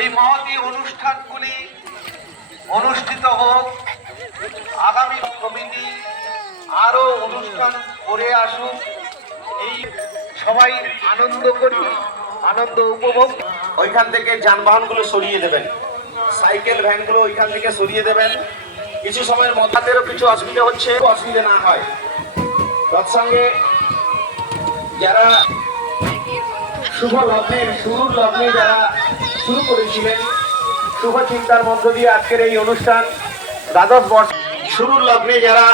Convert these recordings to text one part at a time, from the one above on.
এই মহতি অনুষ্ঠানগুলি অনুষ্ঠিত হোক, আগামী কমিটি আরও অনুষ্ঠান করে আসুক, এই সবাই আনন্দ করি আনন্দ উপভোগ ওইখান থেকে যানবাহনগুলো সরিয়ে দেবেন, সাইকেল ভ্যানগুলো ওইখান থেকে সরিয়ে দেবেন। কিছু সময়ের মধ্যেও কিছু অসুবিধা হচ্ছে, অসুবিধা না হয়। তৎসঙ্গে যারা শুভ লগ্নের শুরুর লগ্নে যারা শুরু করেছিলেন, শুভ চিন্তার মধ্য দিয়ে আজকের এই অনুষ্ঠান দ্বাদশ বর্ষ শুরুর লগ্নে যারা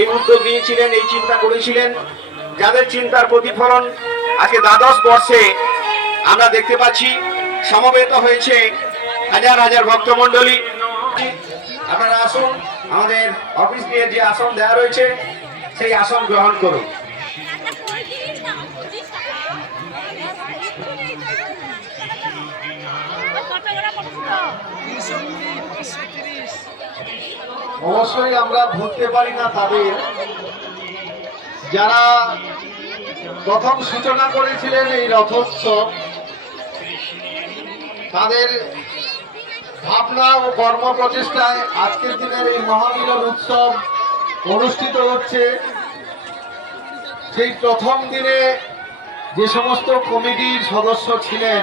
এই উদ্যোগ নিয়েছিলেন, এই চিন্তা করেছিলেন, যাদের চিন্তার প্রতিফলন আজকে দ্বাদশ বর্ষে আমরা দেখতে পাচ্ছি, সমবেত হয়েছে হাজার হাজার ভক্তমণ্ডলী। আপনারা আসুন, আমাদের অফিস দিয়ে যে আসন দেওয়া রয়েছে, সেই আসন গ্রহণ করুন। অবশ্যই আমরা ভুলতে পারি না তাদের। যারা প্রথম সূচনা করেছিলেন এই রথোৎসব, তাদের ভাবনা ও কর্ম প্রচেষ্টায় আজকের দিনের এই মহামিলন উৎসব অনুষ্ঠিত হচ্ছে। সেই প্রথম দিনে যে সমস্ত কমিটির সদস্য ছিলেন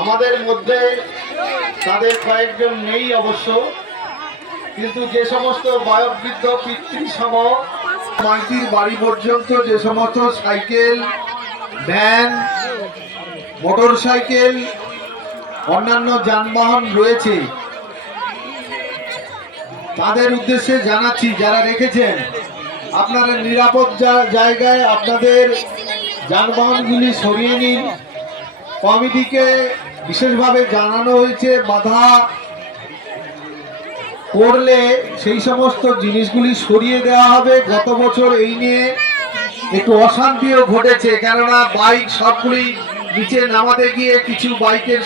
আমাদের মধ্যে তাদের কয়েকজন নেই অবশ্য, কিন্তু যে সমস্ত বয়োবৃদ্ধ পিতৃসম মাইতির বাড়ি পর্যন্ত যে সমস্ত সাইকেল, ভ্যান মোটর সাইকেল অন্যান্য যানবাহন রয়েছে, তাদের উদ্দেশ্যে জানাচ্ছি, যারা রেখেছেন, আপনারা নিরাপদ জায়গায় আপনাদের যানবাহনগুলি সরিয়ে নিন। কমিটিকে বিশেষভাবে জানানো হয়েছে, বাধা করলে সেই সমস্ত জিনিসগুলি সরিয়ে দেওয়া হবে। গত বছর এই নিয়ে একটু অশান্তিও ঘটেছে, কেননা বাইক সবগুলি নিচে নামাতে গিয়ে কিছু বাইকের